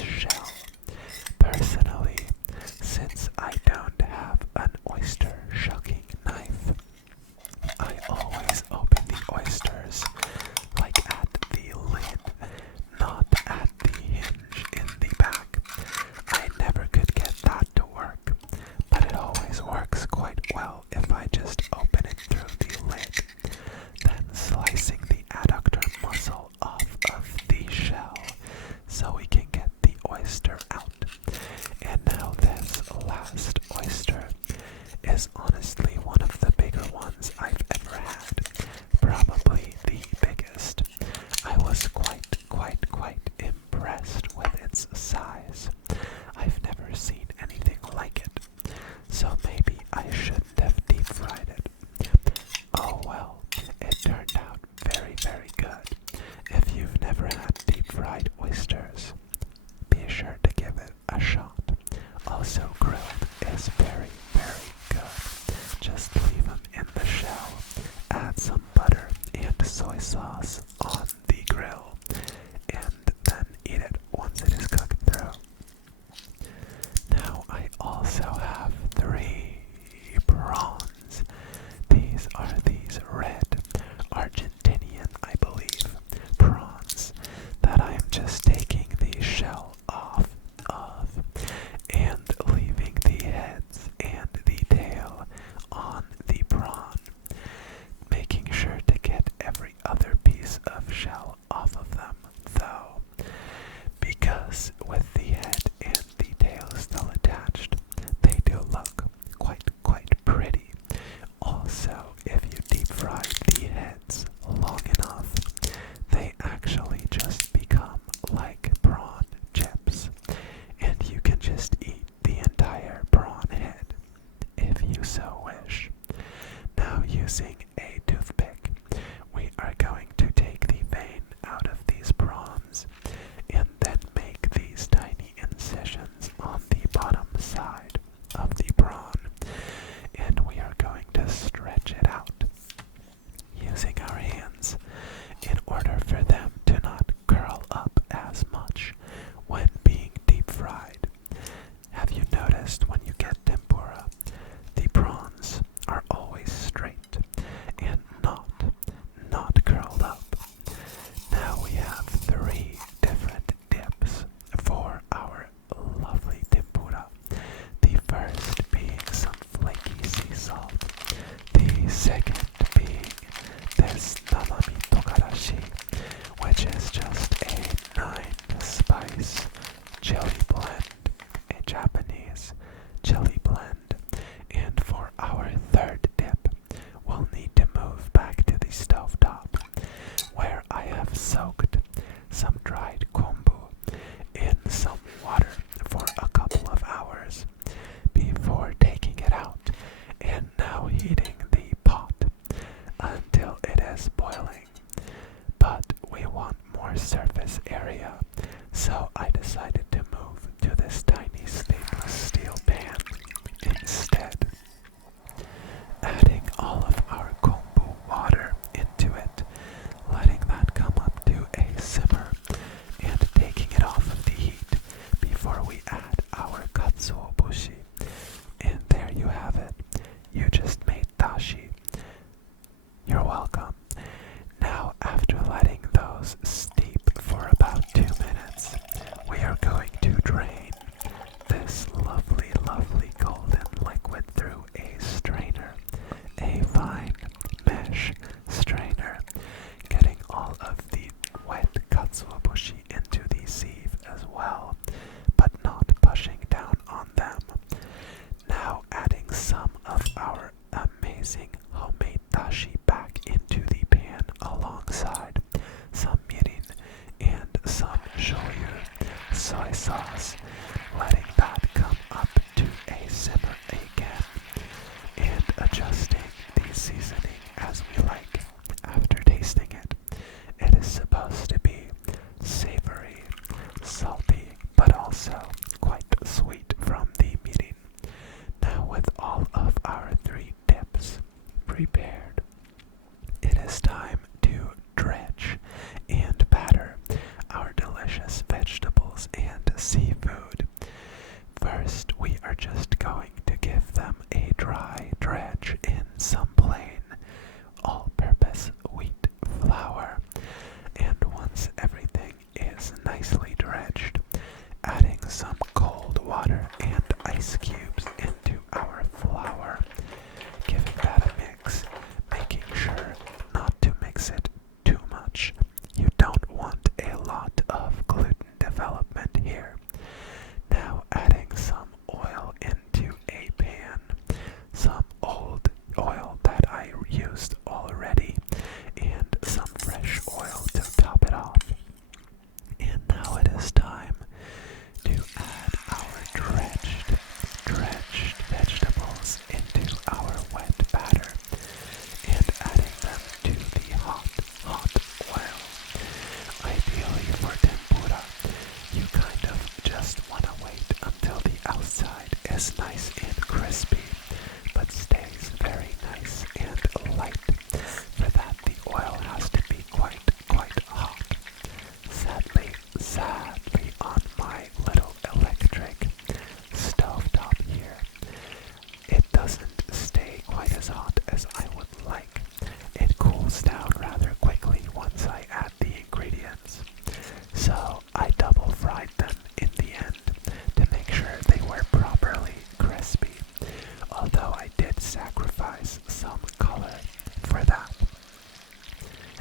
this shell. Personally, since I don't have an oyster shucking knife, I always open the oysters like at the lid, not at the hinge in the back. I never could get that to work, but it always works quite well if I just open it through the lid, then slicing the adductor muscle off of the shell so we can get the oyster out. And now this last oyster is honestly one of the bigger ones I've ever had, probably the biggest. I was quite impressed with its size. I've never seen anything like it, so maybe I shouldn't have deep fried it. Oh well, it turned out very good. If you've never had deep fried oysters, be sure to give it a shot. Also grilled is very good. Just leave them in the shell, add some butter and soy sauce on the grill, and then eat it once it is cooked through. Now I also have 3 prawns. These are these red Argentinian, I believe, prawns that I am just taking the shell off of and leaving the heads and the tail on the prawn, making sure to get every other piece of shell off of them though, because with the head and the tail still attached, they do look quite pretty. Also, if you deep fry the heads long enough, they actually just become like prawn chips, and you can just eat the entire prawn head if you so wish. Now, using a toothpick, we are going to take the vein out of these prawns and then make these tiny incisions on the bottom side of the prawn, and we are going to stretch it out using our hands in order for them to not curl up as much when being deep fried. Have you noticed when you get tempura, the prawns are always straight and not curled up? Now we have 3 different dips for our lovely tempura. The first being some flaky sea salt, the second being this namami tokarashi, which is just a 9-spice chili blend, a Japanese chili blend. And for our third dip, we'll need to move back to the stovetop, where I have soaked some dried kombu in some water for a couple of hours before taking it out, and now heating the pot until it is boiling. But we want more surface area, so I decided to move to this tiny stainless steel pan instead, adding all of our kombu water into it, letting that come up to a simmer, and taking it off of the heat before we add our katsuobushi. And there you have it. You just made dashi. You're welcome. Now, after letting those steep for about 2 minutes, we are going to drain this lovely golden liquid through a strainer, a fine mesh strainer, getting all of the wet katsuobushi into the sieve as well, but not pushing down on them. Now adding some of our amazing homemade dashi back into the pan alongside some mirin and some shoyu soy sauce, letting that come up to a simmer again, and adjusting the seasoning as we like after tasting it. It is supposed to be savory, salty, but also quite sweet from the mirin. Now, with all of our 3 dips prepared, it is time to dredge and batter our delicious vegetables and seafood mix it too much. You don't want a lot of gluten development here. Now adding some oil into a pan, some old oil that I used already, and some fresh oil to top it off. And now it is time to add our dredged vegetables into our wet batter and adding them to the hot oil. Ideally for tempura, you kind of just want to wait until the outside is nice and crispy, but stays very nice and light. For that, the oil has to be quite hot. Sadly, on my little electric stovetop here, it doesn't stay quite as hot as I would like. It cools down rather quickly once I add the ingredients. So I double fried them in the end to make sure they were properly crispy, although I did sacrifice some color for that.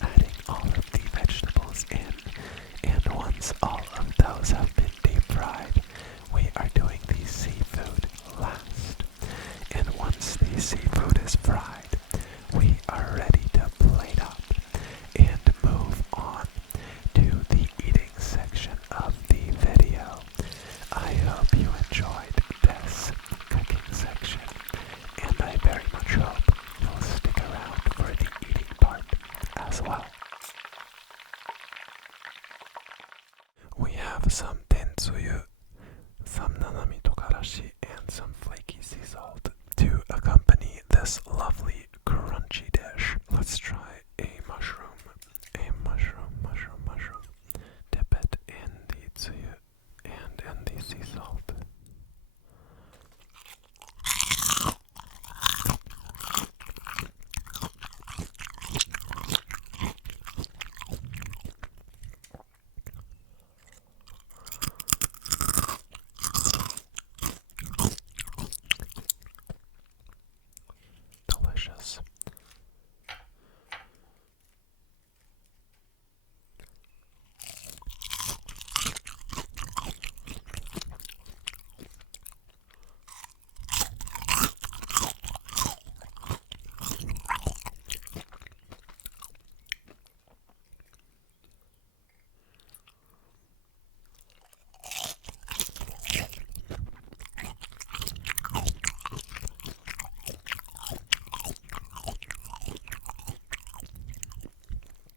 Adding all of the vegetables in, and once all of those have been deep fried, we are doing the seafood last. And once the seafood is fried, we are ready to plate up and move on to the eating section of the video. I hope you enjoyed this cooking section, and I very much hope you'll stick around for the eating part as well. We have some Tentsuyu, some nanami tokarashi, and some flaky sea salt to accompany this lovely crunchy dish. Let's try a mushroom. Dip it in the tsuyu and in the sea salt. Delicious.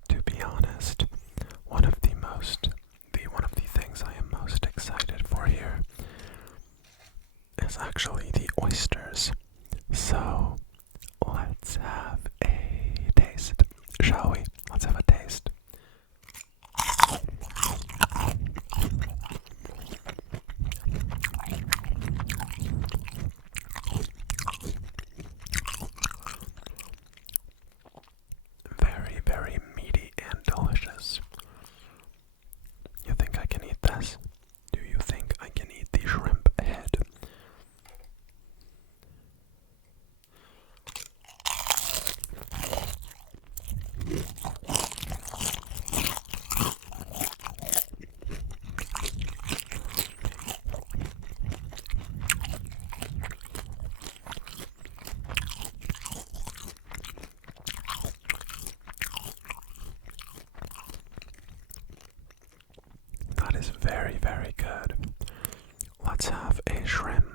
To be honest, one of the things I am most excited for here is actually the oysters. So let's have a taste, shall we? Let's have a taste. Very meaty and delicious. You think I can eat this? Do you think I can eat the shrimp head? That is very good. Let's have a shrimp.